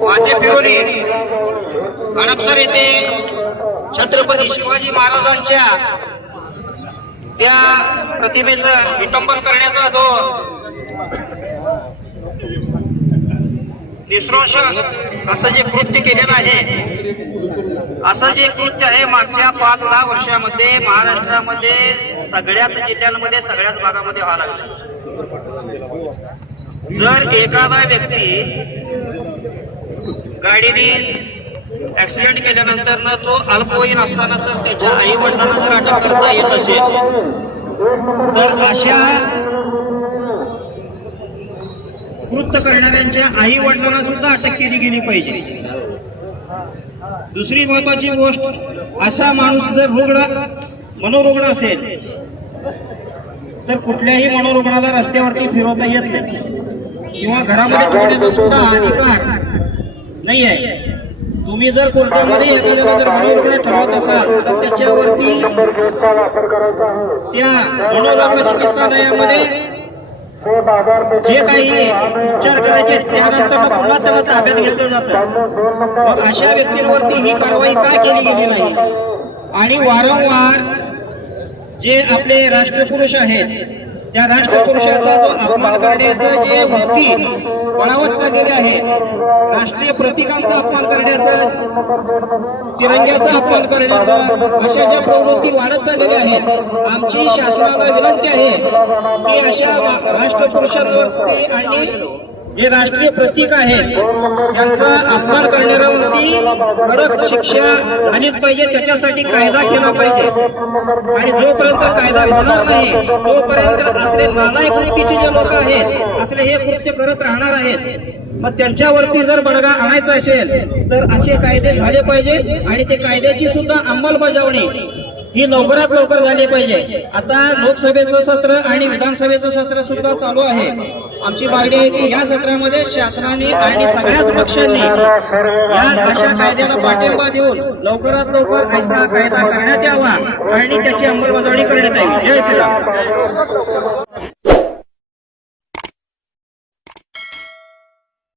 माझे फिरोली हडपसर येथे छत्रपती शिवाजी महाराजांच्या त्या प्रतिमेचं विटंबन करण्याचा जो निसृंश असं जे कृत्य केलेलं आहे असं जे कृत्य आहे मागच्या पाच दहा वर्षामध्ये महाराष्ट्रामध्ये सगळ्याच जिल्ह्यांमध्ये सगळ्याच भागामध्ये व्हायला लागलं. जर एखादा व्यक्ती गाडीने ऍक्सिडेंट केल्यानंतर ना तो अल्पवयीन असताना तर त्याच्या आई वडिलांना जर अटक करता येत असेल तर अशा कृत्य करणाऱ्यांच्या आई वडिलांना सुद्धा अटक केली गेली पाहिजे. दुसरी महत्वाची गोष्ट असा माणूस जर रुग्ण मनोरुग्ण असेल तर कुठल्याही मनोरुग्णाला रस्त्यावरती फिरवता येत नाही. किंवा घरामध्ये ठेवण्याचा सुद्धा अधिकार नाही आहे तुम्ही जर कोर्टामध्ये एखाद्याला जर मनोरुग्ण ठरवत असाल तर त्याच्यावरती त्या मनोरुग्ण चिकित्सालयामध्ये जे काही उपचार करायचे त्यानंतर पुन्हा त्याला ताब्यात घेतलं जातं. मग अशा व्यक्तींवरती ही कारवाई का केली गेली नाही? आणि वारंवार जे आपले राष्ट्रपुरुष आहेत या राष्ट्रपुरुषाचा जो अपमान करण्याचं जे वृत्ती बळावत चाललेले आहे राष्ट्रीय प्रतीकांचा अपमान करण्याचं तिरंग्याचा अपमान करण्याचा अशा ज्या प्रवृत्ती वाढत चाललेल्या आहेत आमची शासनाला विनंती आहे की अशा राष्ट्रपुरुषांवरती आणि जे राष्ट्रीय प्रतीक आहेत त्यांचा अपमान करणाऱ्यांवरती कडक शिक्षा झालीच पाहिजे त्याच्यासाठी कायदा केला पाहिजे. आणि जोपर्यंत कायदा होणार नाही तोपर्यंत असले नालायक वृत्तीचे जे लोक आहेत असले हे कृत्य करत राहणार आहेत मग त्यांच्यावरती जर बडगा आणायचा असेल तर असे कायदे झाले पाहिजेत आणि ते कायद्याची सुद्धा अंमलबजावणी ही लवकरात लवकर झाली पाहिजे. आता लोकसभेचं सत्र आणि विधानसभेचं सत्र सुद्धा चालू आहे. आमची मागणी आहे की या सत्रामध्ये शासनाने आणि सगळ्याच पक्षांनी या अशा कायद्याला पाठिंबा देऊन लवकरात लवकर असा कायदा करण्यात यावा आणि त्याची अंमलबजावणी करण्यात यावी. जय श्रीराम.